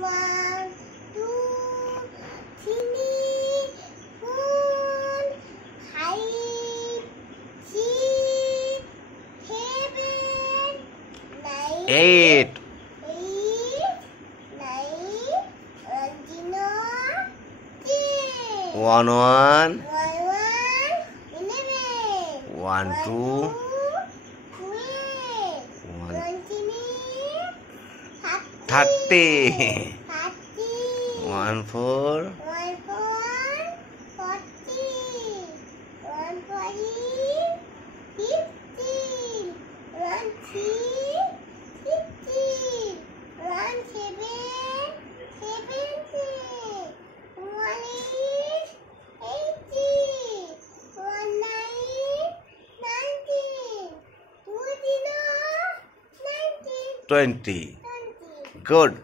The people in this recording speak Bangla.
1, 2, 3, 4, 5, 6, 7, 9, 8, 1 1 1 2 30 1 4 20. Good.